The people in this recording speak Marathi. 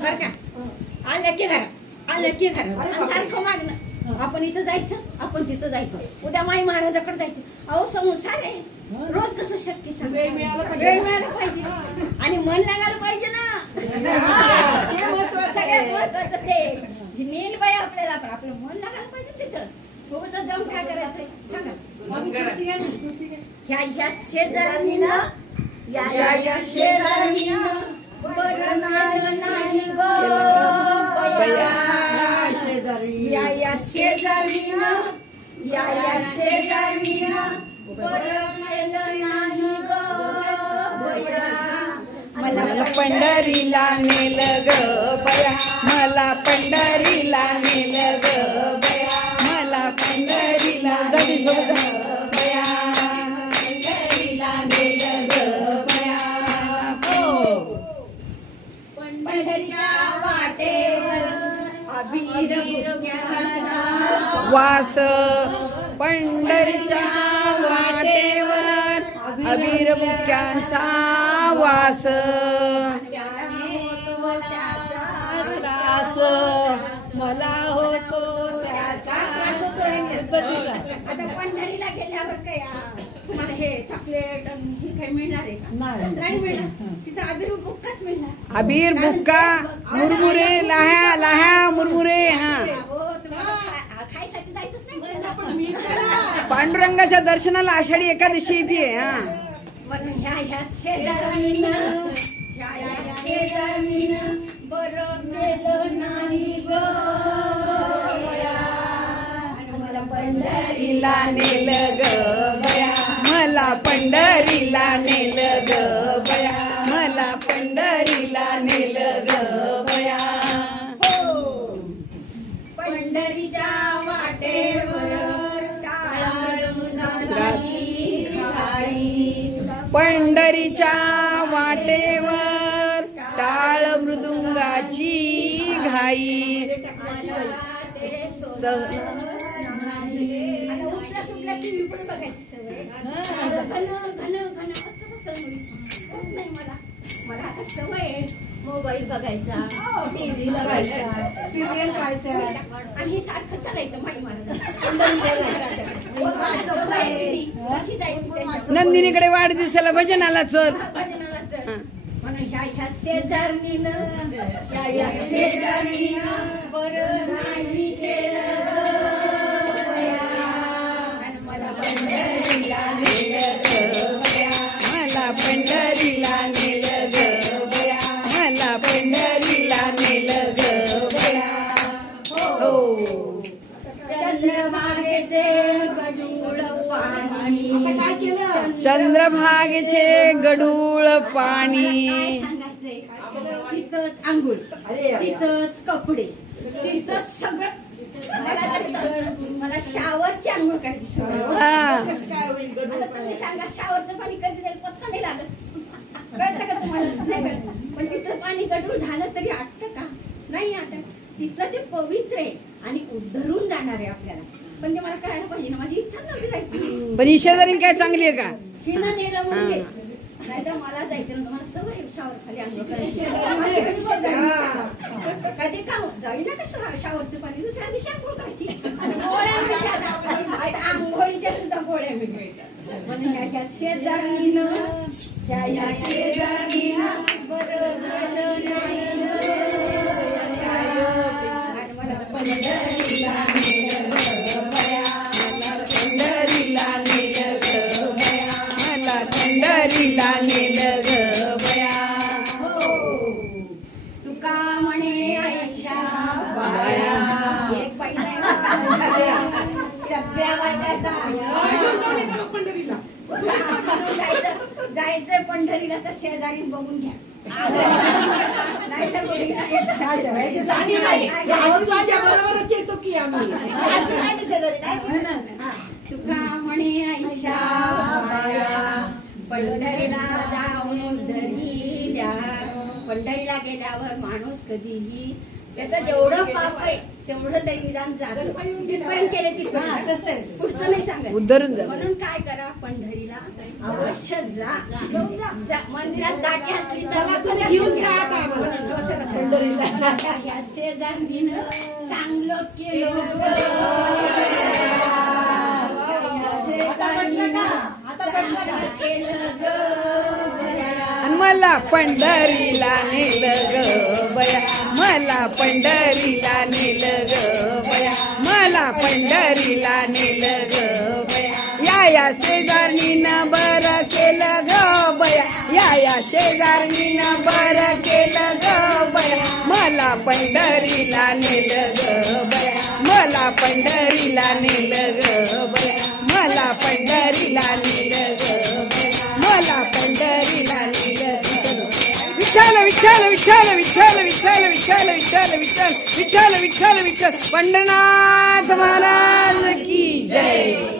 बर का? आलं की घरात सारखं मागणं. आपण इथं जायचं, आपण तिथं जायचं, उद्या माई महाराजाकडे जायचं. अहो संसार आहे, रोज कसं शक्य सांग? वेळ मिळाला पाहिजे आणि मन लागायला पाहिजे ना. सगळ्यात महत्वाचं ते नेल बाई आपल्याला, पण आपलं मन लागायला पाहिजे तिथं. बघूच जाऊन काय करायचंय सांगा. ह्या शेजारणीनं या शेजारणीनं बरं नाही ग बया. या शेजारीनं बरं नाही ग बया. मला पंढरीला नेल ग बया, मला पंढरीला नेल ग बया, मला पंढरीला गदी सोबत बया, पंढरीला नेल ग बया. पंढरीच्या वाटेवर अबीर वास, पंढरीच्या वाटेवर अबीर बुक्यांचा वास. त्रास मला होतो त्याचा त्रास होतो. आता पंढरीला गेल्यावर काय तुम्हाला हे चॉकलेट हे काही मिळणार आहे का? नाही मिळणार. तिथं अबीर बुक्काच मिळणार. अबीर बुक्का, मुरमुरे, लाह्या मुरमुरे. हा, खायसाठी जायचंच नाही. पांडुरंगाच्या दर्शनाला आषाढी एकादशी येते. हा, म्हणून ह्या शेजारणीनं बरं गेलं नाही ग बया. मला पंढरीला नेल ग बया, मला पंढरीला नेल ग बया, मला पंढरीला नेल ग बया. पंढरीच्या वाटेवर पंढरीच्या वाटेवर टाळ मृदुंगाची घाई. आता उठल्या सुटल्या टीव्ही पण बघायची सवय. घन नाही मला आता सवय आहे मोबाईल बघायचा, टीव्ही बघायचा, सिरियल पाहायचा आणि हे सारखं चालायचं माई महाराज. नंदिनीकडे वाढदिवसाला भजनाला चल. म्हणून ह्या शेजारणीनं बरं नाही केलं. मला पंढरीला नेलं ग बया, मला पंढरीला नेल ग बया, मला पंढरीला नेल ग बया. हो, चंद्रभागेचे गडूळ पाणी. चंद्रभागेचे गडूळ पाणी. तिथंच आंघोळ, तिथंच कपडे, तिथंच सगळं. मला शावरची आंघोळ काढली. आता तुम्ही सांगा शावरचं पाणी कधी जाईल पत्ता नाही लागत. कळतं का तुम्हाला? नाही कळत. पण तिथलं पाणी गडूळ झालं तरी आटतं का? नाही आटत. तिथलं ते पवित्र आहे आणि उद्धरून जाणार आहे आपल्याला. पण ते मला कळायला पाहिजे ना. माझी इच्छा नव्हती जायची. पण ही शेजारी काय चांगली आहे का? तिनं नेलं म्हणजे नाहीतर मला जायचं नव्हतं. मला सवय शावर खाली कधी का जाईल ना कसं शावरचं पाणी दुसऱ्या दिवशी आंघोळ करायची. आंघोळीच्या सुद्धा गोळ्या मिळायच्या. म्हणून ह्या शेजारणीनं बरं झालं नाही मला पंढरीला नेलं ग बया, मला पंढरीला नेल ग बया, मला पंढरीला नेल ग बया. तुका म्हणे आयशा बाया, एक बाईला सगळ्या बायका जायचं पंढरीला तर शेजारी बघून घ्या. बरोबरच येतो की आम्ही. तुका म्हणे आयशा बाया, पंढरीला जाऊन धरी द्या. पंढरीला गेल्यावर माणूस कधीही त्याचं जेवढं पाप आहे तेवढं तरी निदान जातं. जिथपर्यंत केले तिथपर्यंत पुढचं नाही सांगायचं. उद्धरून म्हणून काय करा, पंढरीला अवश्य जा. मंदिरात जागी असली तर तुम्ही घेऊन जा. या शेजारीनं चांगलं केलं आणि मला पंढरीला नेलं ग बया, मला पंढरीला नेलं ग बया, मला पंढरीला नेलं ग बया, या शेजारणीनं बरं केलं ग बया, या शेजारणीनं बरं केलं ग बया, मला पंढरीला नेलं ग बया, मला पंढरीला नेलं ग बया, मला पंढरीला नेलं ग बया, मला पंढरीला नेलं ग. विठ्ठल विठ्ठल विठ्ठल विठ्ठल विठ्ठल विठ्ठल विठ्ठल विठ्ठल विठ्ठल विठ्ठल विठ्ठल पंढरनाथ महाराज की जय.